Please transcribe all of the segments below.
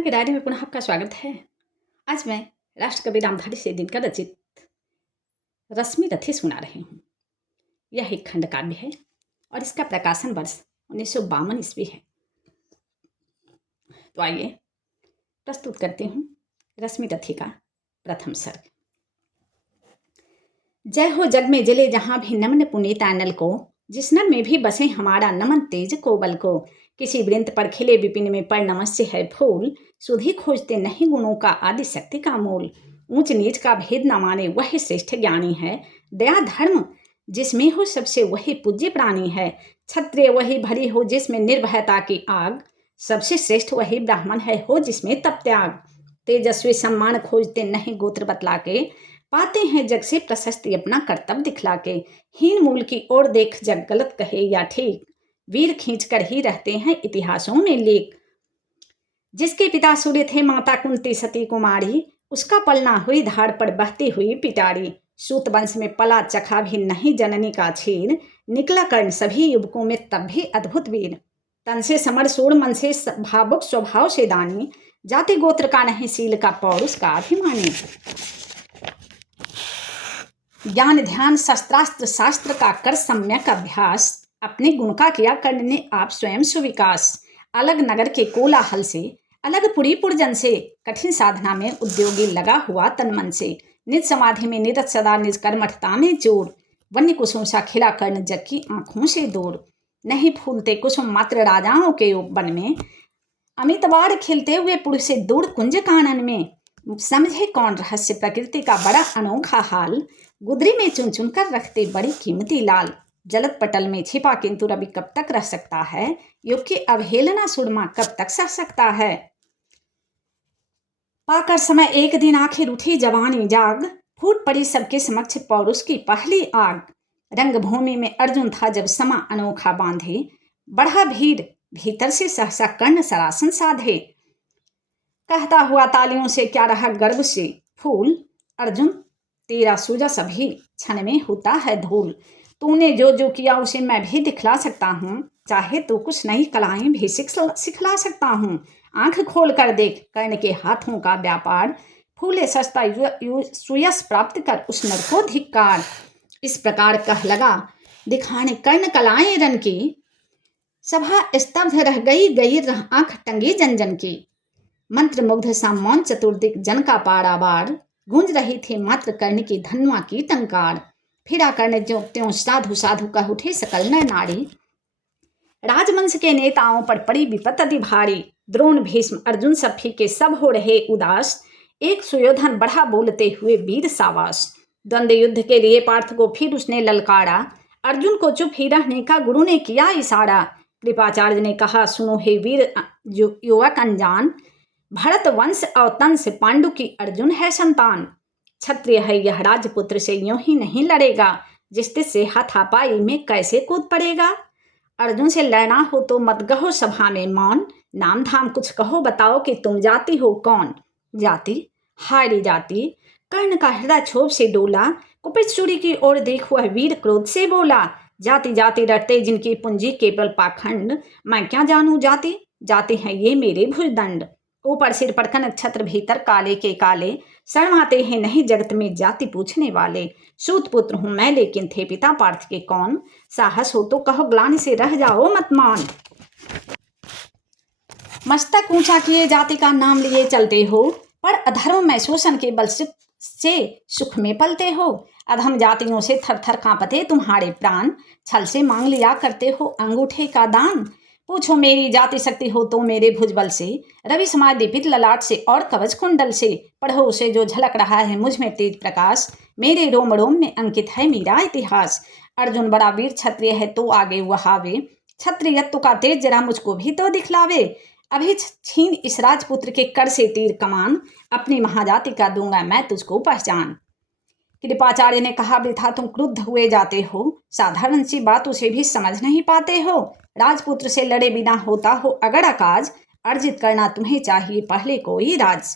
कर्ण की डायरी में पुनः आपका स्वागत है। आज मैं राष्ट्रकवि रामधारी सिंह रचित रश्मि रथी सुना रही हूँ। यह एक खंड काव्य है और इसका प्रकाशन वर्ष 1952 ईस्वी है। तो आइए प्रस्तुत करती हूँ रश्मि रथी का प्रथम सर्ग। जय हो जग में जले जहाँ भी नमन पुनीत आनल को, जिस नर में भी बसे हमारा नमन तेज कोबल को। किसी वृंत पर खिले विपिन में पर नमस्य है फूल, सुधी खोजते नहीं गुणों का आदि शक्ति का मूल। ऊंच नीच का भेद न माने वही श्रेष्ठ ज्ञानी है, दया धर्म जिसमें हो सबसे वही पूज्य प्राणी है। क्षत्रिय वही भरी हो जिसमें निर्भयता की आग, सबसे श्रेष्ठ वही ब्राह्मण है हो जिसमें तप त्याग। तेजस्वी सम्मान खोजते नहीं गोत्र बतला के, पाते हैं जग से प्रशस्ति अपना कर्तव्य दिखला के। हीन मूल की ओर देख जग गलत कहे या ठीक, वीर खींच कर ही रहते हैं इतिहासों में लेख। जिसके पिता सूर्य थे माता कुंती सती कुमारी, उसका पलना हुई धार पर बहती हुई पिटारी। सूत वंश में पला चखा भी नहीं जननी का छीर, निकला कर्ण सभी युवकों में तब भी अद्भुत वीर। तन से समर सूर मन से भावुक स्वभाव से दानी, जाति गोत्र का नहीं शील का पौरुष का अभिमानी। ज्ञान ध्यान शस्त्रास्त्र शास्त्र का कर सम्यक अभ्यास, अपने गुण का किया कर्ण ने आप स्वयं सुविकास। अलग नगर के कोलाहल से अलग पुरी पुरजन से, कठिन साधना में उद्योगी लगा हुआ तन मन से। निज समाधि में निरत सदा निज कर्मठता में जोर, वन्य कुसुम सा खिला कर्ण जग की आंखों से दूर। नहीं फूलते कुसुम मात्र राजाओं के वन में, अमित बार खिलते हुए पुरुष से दूर कुंज कानन में। समझे कौन रहस्य प्रकृति का बड़ा अनोखा हाल, गुदरी में चुन चुन कर रखते बड़ी कीमती लाल। जलद पटल में छिपा किंतु रवि कब तक रह सकता है, युग की अवहेलना सुरमा कब तक सह सकता है। पाकर समय एक दिन आखिर उठी जवानी जाग, फूट पड़ी सबके समक्ष पौरुष की पहली आग। रंगभूमि में अर्जुन था जब समा अनोखा बांधे, बढ़ा भीड़ भीतर से सहसा कर्ण सरासन साधे। कहता हुआ तालियों से क्या रहा गर्व से फूल, अर्जुन तेरा सूजा सभी क्षण में होता है धूल। तूने जो जो किया उसे मैं भी दिखला सकता हूँ, चाहे तो कुछ नई कलाएं भी सिखला सकता हूँ। आंख खोल कर देख कर्ण के हाथों का व्यापार, फूले सस्ता सुयश प्राप्त कर उस नर को धिक्कार। इस प्रकार कह लगा दिखाने कर्ण कलाएं रन की, सभा स्तब्ध रह गई आंख टंगी जन जन की। मंत्र मुग्ध सा मौन चतुर्दिक जन का पारावार, गूंज रही थी मात्र कर्ण की धनुआ की टंकार। फिरा कर्ण जो त्यों साधु साधु कह उठे सकल नर नारी, राजवंश के नेताओं पर पड़ी विपत अति भारी। द्रोण भीष्म अर्जुन सब फीके सब हो रहे उदास, एक सुयोधन बढ़ा बोलते हुए वीर सावास। द्वंद्व युद्ध के लिए पार्थ को फिर उसने ललकारा, अर्जुन को चुप ही रहने का गुरु ने किया इशारा। कृपाचार्य ने कहा सुनो हे वीर युवक अनजान, भरत वंश और तन से पांडु की अर्जुन है संतान। क्षत्रिय है यह राजपुत्र से यूं ही नहीं लड़ेगा, जिस से हाथापाई में कैसे कूद पड़ेगा। अर्जुन से लड़ना हो तो मत कहो सभा में मौन, नाम धाम कुछ कहो बताओ कि तुम जाति हो कौन। जाति हारी जाति, कर्ण का हृदय क्षोभ से डोला, कुपित सूर्य की ओर देख वह वीर क्रोध से बोला। जाति जाति डरते जिनकी पूंजी केवल पाखंड, मैं क्या जानू जाति, जाति है ये मेरे भुजदंड। ऊपर सिर पर कनक छत्र भीतर काले के काले, शर्माते हैं नहीं जगत में जाति पूछने वाले। सूत पुत्र हूं मैं लेकिन थे पिता पार्थ के कौन, साहस हो तो कहो ग्लानि से रह जाओ मत मान। मस्तक ऊंचा किए जाति का नाम लिए चलते हो, पर अधर्म में शोषण के बल से सुख में पलते हो। अधम जातियों से थर थर कांपते तुम्हारे प्राण, छल से मांग लिया करते हो अंगूठे का दान। पूछो मेरी जाति शक्ति हो तो मेरे भुजबल से, रवि समाय दीपित ललाट से और कवच कुंडल से। पढ़ो उसे जो झलक रहा है मुझ में तेज प्रकाश, मेरे रोम रोम में अंकित है मेरा इतिहास। अर्जुन बड़ा वीर क्षत्रिय है तो आगे वह आवे, क्षत्रियत्व का तेज जरा मुझको भी तो दिखलावे। अभी छीन इस राजपुत्र के कर से तीर कमान, अपनी महाजाति का दूंगा मैं तुझको पहचान। कृपाचार्य ने कहा वृथा तुम क्रुद्ध हुए जाते हो, साधारण सी बात उसे भी समझ नहीं पाते हो। राजपुत्र से लड़े बिना होता हो अगर अकाज, अर्जित करना तुम्हें चाहिए पहले कोई राज।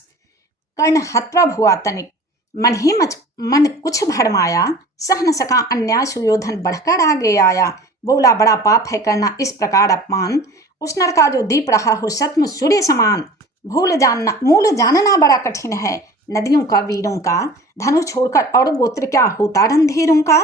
कर्ण हतप्रभ हुआ तनिक, मन कुछ भरमाया, सह न सका अन्याय सुयोधन बढ़कर आगे आया। बोला बड़ा पाप है करना इस प्रकार अपमान, उस नर का जो दीप रहा हो सतमुच सूर्य समान। मूल जानना बड़ा कठिन है। नदियों का वीरों का धनुष छोड़कर और गोत्र क्या होता रणधीरों का।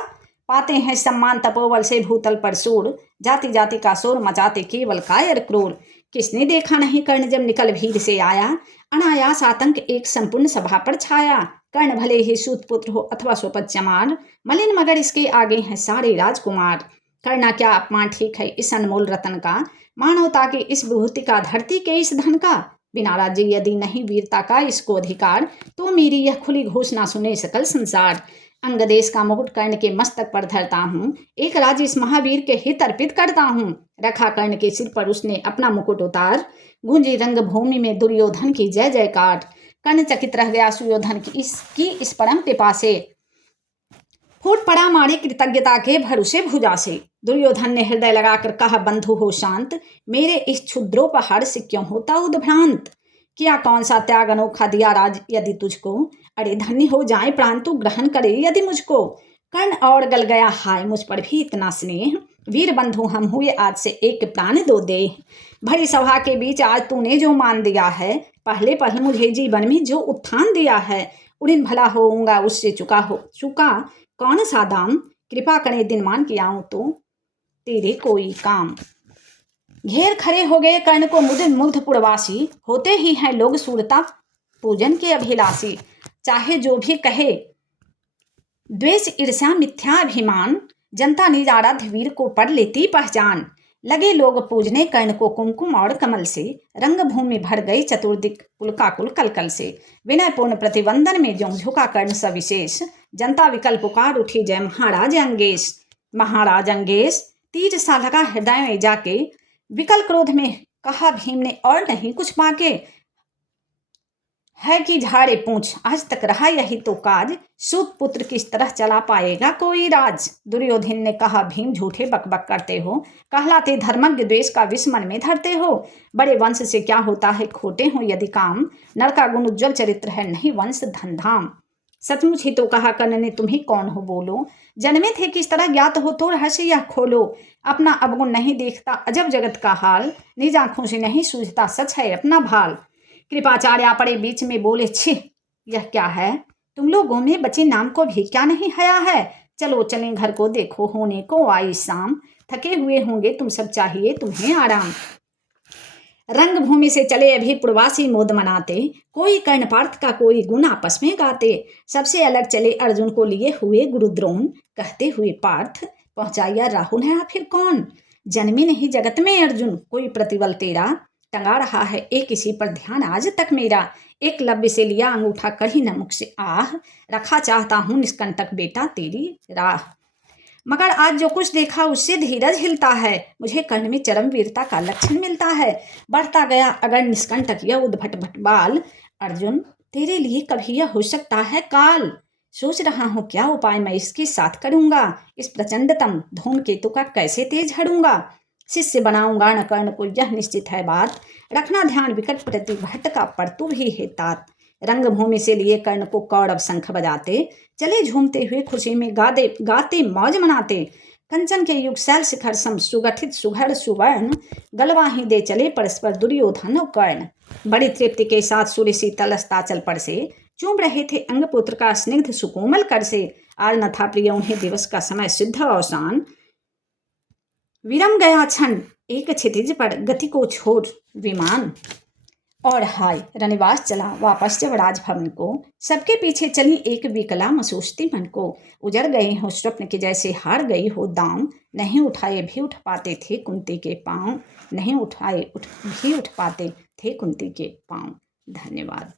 पाते हैं सम्मान तपोबल से भूतल पर सूर, जाति जाति का शोर मचाते केवल कायर क्रूर। किसने देखा नहीं कर्ण जब निकल भीड़ से आया, अनायास आतंक एक संपूर्ण सभा पर छाया। कर्ण भले ही सूत पुत्र हो अथवा स्वपत चमार, मलिन मगर इसके आगे हैं सारे राजकुमार। करना क्या अपमान ठीक है इस अनमोल रतन का, मानवता के इस विभूति का धरती के इस धन का। बिना राज्य यदि नहीं वीरता का इसको अधिकार, तो मेरी यह खुली घोषणा सुने सकल संसार। अंग देश का मुकुट कर्ण के मस्तक पर धरता हूँ, एक राज्य इस महावीर के हित अर्पित करता हूँ। रखा कर्ण के सिर पर उसने अपना मुकुट उतार, गूंजी रंग भूमि में दुर्योधन की जय जयकार। कर्ण चकित रह गया सुयोधन की इस परम कृपा से, फूट पड़ा मारी कृतज्ञता के भरोसे भुजा से। दुर्योधन ने हृदय लगाकर कहा बंधु हो शांत, मेरे इस क्षुद्रोपहार से क्यों होता उद्भ्रांत। किया कौन सा त्याग अनोखा दिया राज यदि तुझको, अरे धन्य हो जाए प्राण तू ग्रहण करे यदि मुझको। कर्ण और गल गया हाय मुझ पर भी इतना स्नेह, वीर बंधु हम हुए आज से एक प्राण दो दे। भरी सभा के बीच आज तूने जो मान दिया है, पहले पहले मुझे जीवन में जो उत्थान दिया है, उड़िन भला होऊंगा उससे चुका कौन सा दाम। कृपा करे दिन मान के आऊं तो तेरे कोई काम। घेर खड़े हो गए कर्ण को मुग्ध पुरवासी, होते ही हैं लोग सूरता पूजन के अभिलाषी। चाहे जो भी कहे द्वेष ईर्ष्या मिथ्याभिमान, जनता निज आराध्य वीर को पढ़ लेती पहचान। लगे लोग पूजने कर्ण को कुमकुम और कमल से, रंग भूमि भर गई चतुर्दिक पुलकाकुल कलकल से। विनय पूर्ण प्रतिवंदन में ज्यों झुका कर्ण सविशेष, जनता विकल पुकार उठी जय महाराज अंगेश। महाराज अंगेश तीर सा लगा हृदय में जाके, विकल क्रोध में कहा भीम ने और नहीं कुछ बाके। है कि झाड़े पूछ आज तक रहा यही तो काज, सूत पुत्र किस तरह चला पाएगा कोई राज। दुर्योधन ने कहा भीम झूठे बकबक करते हो, कहलाते धर्मज्ञ द्वेष का विस्मन में धरते हो। बड़े वंश से क्या होता है खोटे हो यदि काम, नर का गुण उज्ज्वल चरित्र है नहीं वंश धन धाम। सचमुच ही तो कहा कर्ण ने तुम्ही कौन हो बोलो, जन्मे थे किस तरह ज्ञात हो तो रहस्य यह खोलो। अपना अवगुण नहीं देखता अजब जगत का हाल, निज आंखों से नहीं सूझता सच है अपना भाल। कृपाचार्य पड़े बीच में बोले छी यह क्या है, तुम लोगों में बचे नाम को भी क्या नहीं हया है। चलो चलें घर को देखो होने को आई शाम, थके हुए होंगे तुम सब चाहिए तुम्हें आराम। रंग भूमि से चले अभी प्रवासी मोद मनाते, कोई कर्ण पार्थ का कोई गुण आपस में गाते। सबसे अलग चले अर्जुन को लिए हुए गुरुद्रोण, कहते हुए पार्थ पहुंचाया राहुल है फिर कौन। जन्मे नहीं जगत में अर्जुन कोई प्रतिबल तेरा, टंगा रहा है एक किसी पर ध्यान आज तक मेरा। एक लव्य से लिया अंगूठा कहीं न मुख से आह, रखा चाहता हूँ निष्कंटक बेटा तेरी राह। मगर आज जो कुछ देखा उससे धीरज हिलता है, मुझे कर्ण में चरम वीरता का लक्षण मिलता है। बढ़ता गया अगर निष्कंटक यह उद्भट भटबाल, अर्जुन तेरे लिए कभी यह हो सकता है काल। सोच रहा हूँ क्या उपाय मैं इसके साथ करूँगा, इस प्रचंडतम धूमकेतु का कैसे तेज हड़ूंगा। शिष्य बनाऊंगा न कर्ण को यह निश्चित है बात, रखना ध्यान विकट प्रतिभट का पर तू भी है तात। रंग भूमि से लिए कर्ण को कौरव शंख बजाते, चले झूमते हुए खुशी में गाते मौज मनाते। कंचन के युग शैल शिखर सम सुगठित सुघड़ सुवर्ण, गलवाही दे चले परस्पर दुर्योधन और कर्ण। बड़ी तृप्ति के साथ सूर्य शीतल अस्ताचल पर से, चूम रहे थे अंग पुत्र का स्निग्ध सुकोमल कर से। आज न था प्रिय उन्हें दिवस का समय सिद्ध अवसान, विरम गया क्षण एक क्षितिज पर गति को छोड़ विमान। और हाय रनिवास चला वापस जब राजभवन को, सबके पीछे चली एक विकला मसूसती मन को। उजड़ गए हो स्वप्न के जैसे हार गई हो दांव, नहीं उठाए भी उठ पाते थे कुंती के पांव, नहीं उठाए भी उठ पाते थे कुंती के पांव। धन्यवाद।